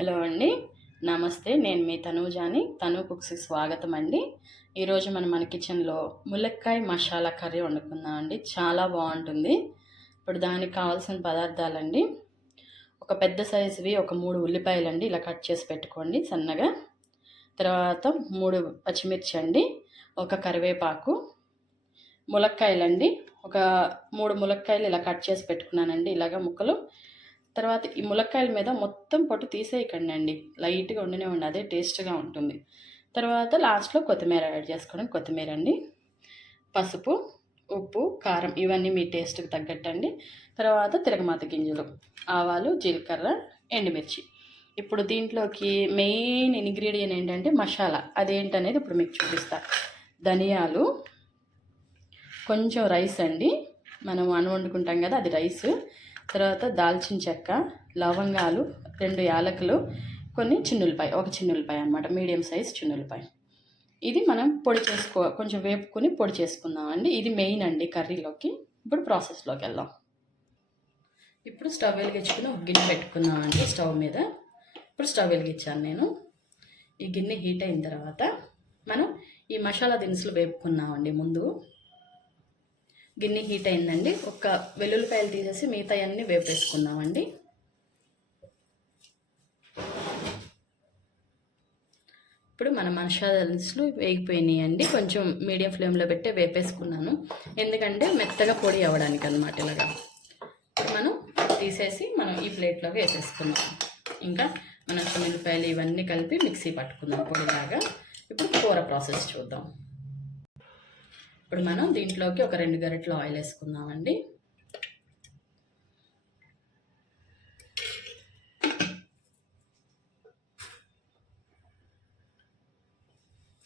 Hello అండి, నమస్తే. నేను మీ తనూజాని. తను కుక్స్కి స్వాగతం అండి. ఈరోజు మన కిచెన్లో ములక్కాయ మసాలా కర్రీ వండుకుందాం అండి. చాలా బాగుంటుంది. ఇప్పుడు దానికి కావాల్సిన పదార్థాలండి, ఒక పెద్ద సైజువి ఒక 3 ఉల్లిపాయలండి, ఇలా కట్ చేసి పెట్టుకోండి సన్నగా. తర్వాత 3 పచ్చిమిర్చి అండి, ఒక కరివేపాకు, ములక్కాయలండి, ఒక 3 ములక్కాయలు ఇలా కట్ చేసి పెట్టుకున్నానండి, ఇలాగ ముక్కలు. తర్వాత ఈ ములక్కాయల మీద మొత్తం పొట్టు తీసేయకండి అండి, లైట్గా ఉండనివ్వండి, అదే టేస్ట్గా ఉంటుంది. తర్వాత లాస్ట్లో కొత్తిమీర యాడ్ చేసుకోవడం, కొత్తిమీర అండి, పసుపు, ఉప్పు, కారం ఇవన్నీ మీ టేస్ట్కి తగ్గట్టండి. తర్వాత తిరగమాత గింజలు, ఆవాలు, జీలకర్ర, ఎండుమిర్చి. ఇప్పుడు దీంట్లోకి మెయిన్ ఇంగ్రీడియంట్ ఏంటంటే మసాలా, అదేంటనేది ఇప్పుడు మీకు చూపిస్తా. ధనియాలు, కొంచెం రైస్ అండి, మనం అన్నం వండుకుంటాం కదా అది రైస్. తర్వాత దాల్చిన చెక్క, లవంగాలు, 2 యాలకులు, కొన్ని చిన్నులపాయ, ఒక చిన్నులపాయ అనమాట, మీడియం సైజ్ చిన్నులపాయ. ఇది మనం పొడి కొంచెం వేపుకొని పొడి చేసుకుందాం అండి. ఇది మెయిన్ అండి కర్రీలోకి. ఇప్పుడు ప్రాసెస్లోకి వెళ్దాం. ఇప్పుడు స్టవ్ వెలిగించుకుని ఒక గిన్నె పెట్టుకుందాం అండి స్టవ్ మీద. ఇప్పుడు స్టవ్ వెలిగించాను నేను. ఈ గిన్నె హీట్ అయిన తర్వాత మనం ఈ మసాలా దినుసులు వేపుకున్నామండి. ముందు గిన్నె హీట్ అయిందండి, ఒక వెల్లుల్లిపాయలు తీసేసి మిగతా అన్నీ వేపేసుకున్నామండి. ఇప్పుడు మన మసాలా దినుసులు వేగిపోయినాయి అండి. కొంచెం మీడియం ఫ్లేమ్లో పెట్టే వేపేసుకున్నాను, ఎందుకంటే మెత్తగా పొడి అవ్వడానికి అనమాట. ఇలాగా మనం తీసేసి మనం ఈ ప్లేట్లోకి వేసేసుకున్నాం. ఇంకా మనం చిన్నులపాయలు ఇవన్నీ కలిపి మిక్సీ పట్టుకుందాం పొడిలాగా. ఇప్పుడు కూర ప్రాసెస్ చూద్దాం. ఇప్పుడు మనం దీంట్లోకి ఒక 2 గరిటెలు ఆయిల్ వేసుకుందామండి.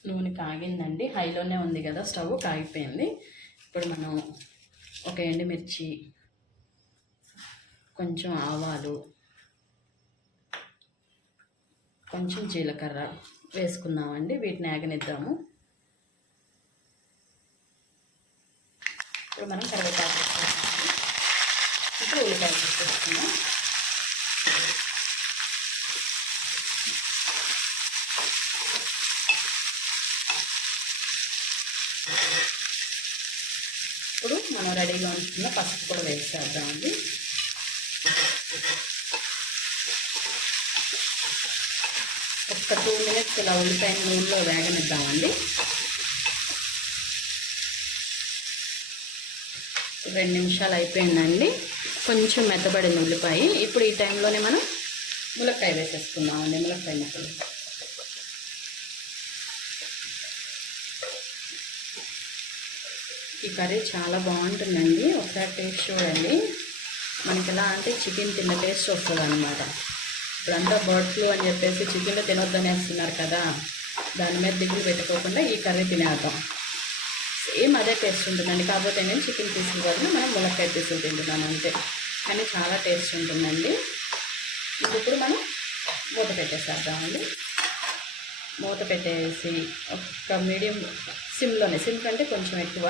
నూనె కాగిందండి, హైలోనే ఉంది కదా స్టవ్, కాగిపోయింది. ఇప్పుడు మనం ఒక ఎండుమిర్చి, కొంచెం ఆవాలు, కొంచెం జీలకర్ర వేసుకుందామండి. వీటిని ఆగనిద్దాము. ఇప్పుడు మనం కరివేపాకు వేసుకుందాం. ఇప్పుడు ఉల్లిపాయలు వేసుకుందాం. ఇప్పుడు మనం రెడీగా ఉంచుకున్న పసుపు కూడా వేసేద్దామండి. ఒక 2 మినిట్స్ ఇలా ఉల్లిపాయ నూనెలో వేగనిద్దామండి. 2 నిమిషాలు అయిపోయిందండి, కొంచెం మెత్తబడింది ఉల్లిపాయ. ఇప్పుడు ఈ టైంలోనే మనం ములక్కాయ వేసేసుకుందామండి, ములక్కాయ ముక్కలు. ఈ కర్రీ చాలా బాగుంటుందండి, ఒకసారి టేస్ట్ చూడండి. మనకి ఎలా అంటే చికెన్ తిన్న టేస్ట్ వస్తుంది అనమాట. ఇప్పుడంతా బర్డ్ ఫ్లూ అని చెప్పేసి చికెన్లో తినొద్దనేస్తున్నారు కదా, దాని మీద దిగులు పెట్టుకోకుండా ఈ కర్రీ తినేద్దాం. సేమ్ అదే టేస్ట్ ఉంటుందండి, కాకపోతే నేను చికెన్ పీసుల వల్ల మనం ములక్కాయ పీసులు తింటున్నాను అంతే, కానీ చాలా టేస్ట్ ఉంటుందండి. ఇప్పుడు మనం మూత పెట్టేసేద్దామండి. మూత పెట్టేసి ఒక మీడియం సిమ్లోనే, సిమ్ కంటే కొంచెం ఎక్కువ,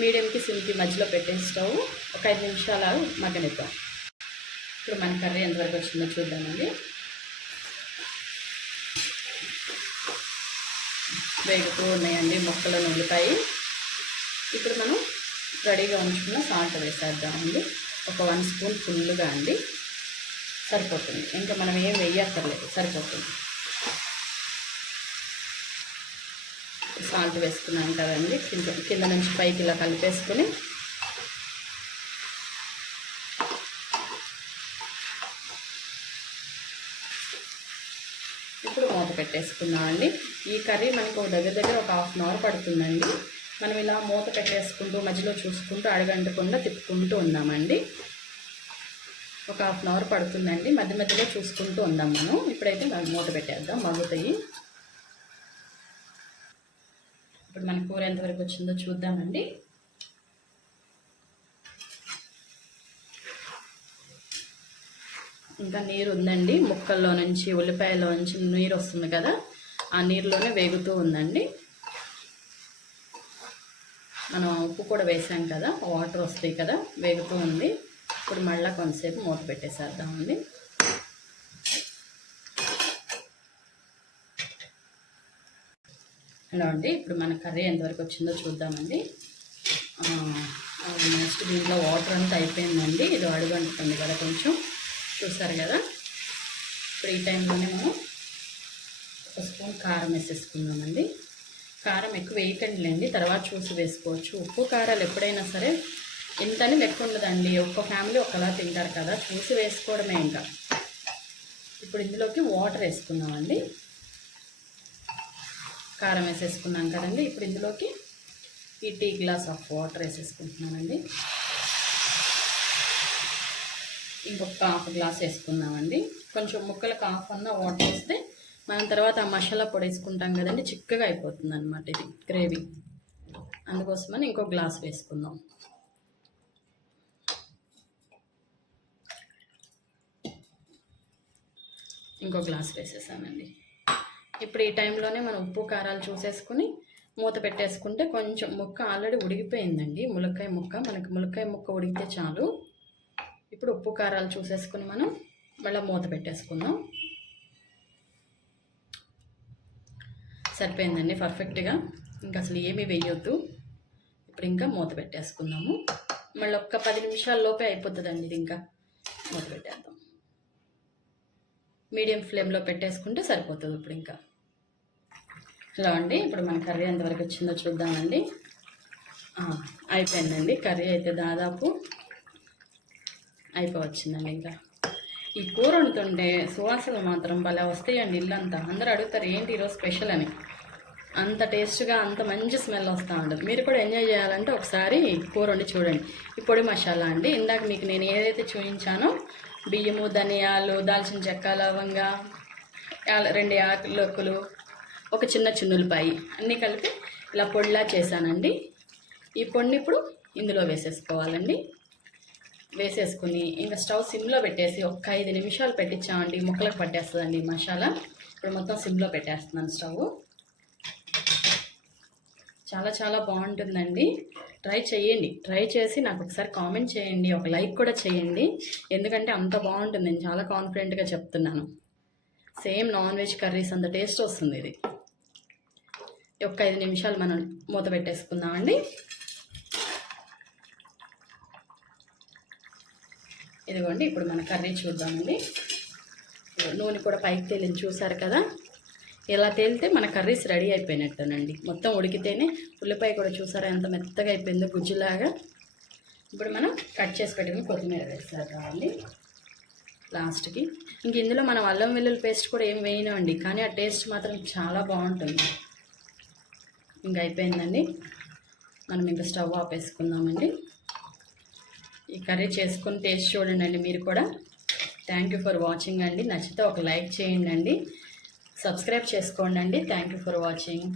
మీడియంకి సిమ్కి మధ్యలో పెట్టేసి స్టవ్ ఒక 5 నిమిషాలు మగ్గనిద్దాం. ఇప్పుడు మన కర్రీ ఎంతవరకు వచ్చిందో చూద్దామండి. వేగుతూ ఉన్నాయండి ముక్కలు, ఉల్లిపాయ. ఇప్పుడు మనం రెడీగా ఉంచుకున్న సాల్ట్ వేసేద్దామండి. ఒక 1 స్పూన్ ఫుల్గా అండి, సరిపోతుంది. ఇంకా మనం ఏం వేయక్కర్లేదు, సరిపోతుంది. సాల్ట్ వేసుకున్నాం కదండి, కింద నుంచి పైకి ఇలా కలిపేసుకొని ఇప్పుడు మూత పెట్టేసుకున్నామండి. ఈ కర్రీ మనకు దగ్గర ఒక 1/2 అవర్ పడుతుందండి. మనం ఇలా మూత పెట్టేసుకుంటూ మధ్యలో చూసుకుంటూ అడగంటకుండా తిప్పుకుంటూ ఉన్నామండి. ఒక 1/2 అవర్ పడుతుందండి, మధ్య మధ్యలో చూసుకుంటూ ఉందాం మనం. ఇప్పుడైతే మూత పెట్టేద్దాం, మగ్గుతాయి. ఇప్పుడు మన కూర ఎంతవరకు వచ్చిందో చూద్దామండి. ఇంకా నీరు ఉందండి, ముక్కల్లో నుంచి ఉల్లిపాయలో నుంచి నీరు వస్తుంది కదా, ఆ నీరులోనే వేగుతూ ఉందండి. మనం ఉప్పు కూడా వేసాం కదా, వాటర్ వస్తాయి కదా, వేగుతూ ఉంది. ఇప్పుడు మళ్ళీ కొంతసేపు మూత పెట్టేసేద్దామండి. ఇలా అండి. ఇప్పుడు మన కర్రీ ఎంతవరకు వచ్చిందో చూద్దామండి. నెక్స్ట్ దీంట్లో వాటర్ అంతా అయిపోయిందండి. ఇది అడుగు అంటుతుంది కదా కొంచెం, చూసారు కదా. ఇప్పుడు ఈ టైంలోనే మనం ఒక స్పూన్ కారం వేసేసుకుందామండి. కారం ఎక్కువ వేయకండిలేండి, తర్వాత చూసి వేసుకోవచ్చు. ఉప్పు కారాలు ఎప్పుడైనా సరే ఇంతని లెక్క ఉండదండి. ఒక్క ఫ్యామిలీ ఒకలా తింటారు కదా, చూసి వేసుకోవడమే. ఇంకా ఇప్పుడు ఇందులోకి వాటర్ వేసుకుందామండి. కారం వేసేసుకున్నాం కదండి. ఇప్పుడు ఇందులోకి ఈ టీ గ్లాస్ ఆఫ్ వాటర్ వేసేసుకుంటున్నానండి. ఇంకొక హాఫ్ గ్లాస్ వేసుకుందామండి. కొంచెం ముక్కలకు హాఫ్ అన్న వాటర్ వేస్తే మనం తర్వాత ఆ మసాలా పొడి వేసుకుంటాం కదండి, చిక్కగా అయిపోతుంది అనమాట ఇది గ్రేవీ. అందుకోసమని ఇంకో గ్లాస్ వేసుకుందాం. ఇంకో గ్లాస్ వేసేసానండి. ఇప్పుడు ఈ టైంలోనే మనం ఉప్పు కారాలు చూసేసుకుని మూత పెట్టేసుకుంటే కొంచెం ముక్క ఆల్రెడీ ఉడికిపోయిందండి. ములక్కాయ ముక్క, మనకి ములక్కాయ ముక్క ఉడికితే చాలు. ఇప్పుడు ఉప్పు కారాలు చూసేసుకుని మనం మళ్ళీ మూత పెట్టేసుకుందాం. సరిపోయిందండి పర్ఫెక్ట్గా, ఇంకా అసలు ఏమీ వేయొద్దు. ఇప్పుడు ఇంకా మూత పెట్టేసుకుందాము. మళ్ళీ ఒక్క 10 నిమిషాల లోపే అయిపోతుందండి ఇది. ఇంకా మూత పెట్టేద్దాం. మీడియం ఫ్లేమ్లో పెట్టేసుకుంటే సరిపోతుంది. ఇప్పుడు ఇంకా ఇలా అండి. ఇప్పుడు మన కర్రీ ఎంతవరకు వచ్చిందో చూద్దామండి. అయిపోయిందండి కర్రీ అయితే, దాదాపు అయిపోవచ్చిందండి. ఇంకా ఈ కూర వండుతుంటే సువాసనలు మాత్రం భలే వస్తాయండి ఇల్లంతా. అందరూ అడుగుతారు ఏంటి ఈరోజు స్పెషల్ అని. అంత టేస్ట్గా, అంత మంచి స్మెల్ వస్తూ ఉంటుంది. మీరు కూడా ఎంజాయ్ చేయాలంటే ఒకసారి కూర వండి చూడండి. ఈ పొడి మసాలా అండి, ఇందాక మీకు నేను ఏదైతే చూపించానో బియ్యము, ధనియాలు, దాల్చిన చెక్క, లవంగా, 2 యాలకులు, ఒక చిన్న ఉల్లిపాయ అన్నీ కలిపి ఇలా పొడిలా చేశానండి. ఈ పొడిని ఇప్పుడు ఇందులో వేసేసుకోవాలండి. వేసేసుకుని ఇంకా స్టవ్ సిమ్లో పెట్టేసి ఒక 5 నిమిషాలు పెట్టించామండి. ముక్కలకు పట్టేస్తుందండి ఈ మసాలా. ఇప్పుడు మొత్తం సిమ్లో పెట్టేస్తున్నాను స్టవ్. చాలా చాలా బాగుంటుందండి. ట్రై చేయండి. ట్రై చేసి నాకు ఒకసారి కామెంట్ చేయండి, ఒక లైక్ కూడా చేయండి. ఎందుకంటే అంత బాగుంటుంది, నేను చాలా కాన్ఫిడెంట్గా చెప్తున్నాను. సేమ్ నాన్ వెజ్ కర్రీస్ అంత టేస్ట్ వస్తుంది ఇది. ఒక 5 నిమిషాలు మనం మూత పెట్టేసుకుందామండి. ఇదిగోండి ఇప్పుడు మన కర్రీ చూద్దామండి. నూనె కూడా పైకి తేలింది, చూసారు కదా. ఇలా తేలితే మన కర్రీస్ రెడీ అయిపోయినట్టేనండి. మొత్తం ఉడికితేనే. ఉల్లిపాయ కూడా చూసారా ఎంత మెత్తగా అయిపోయిందో, గుజ్జులాగా. ఇప్పుడు మనం కట్ చేసి పెట్టుకుని కొత్తిమీర వేసేద్దామండి లాస్ట్కి. ఇంక ఇందులో మనం అల్లం వెల్లుల్లి పేస్ట్ కూడా ఏం వేయనండి, కానీ ఆ టేస్ట్ మాత్రం చాలా బాగుంటుంది. ఇంకా అయిపోయిందండి. మనం ఇంకా స్టవ్ ఆపేసుకుందామండి. ఈ కర్రీ చేసుకుని టేస్ట్ చూడండి మీరు కూడా. థ్యాంక్ యూ ఫర్ వాచింగ్ అండి. నచ్చితే ఒక లైక్ చేయండి అండి, సబ్స్క్రైబ్ చేసుకోండి అండి. Thank you for watching.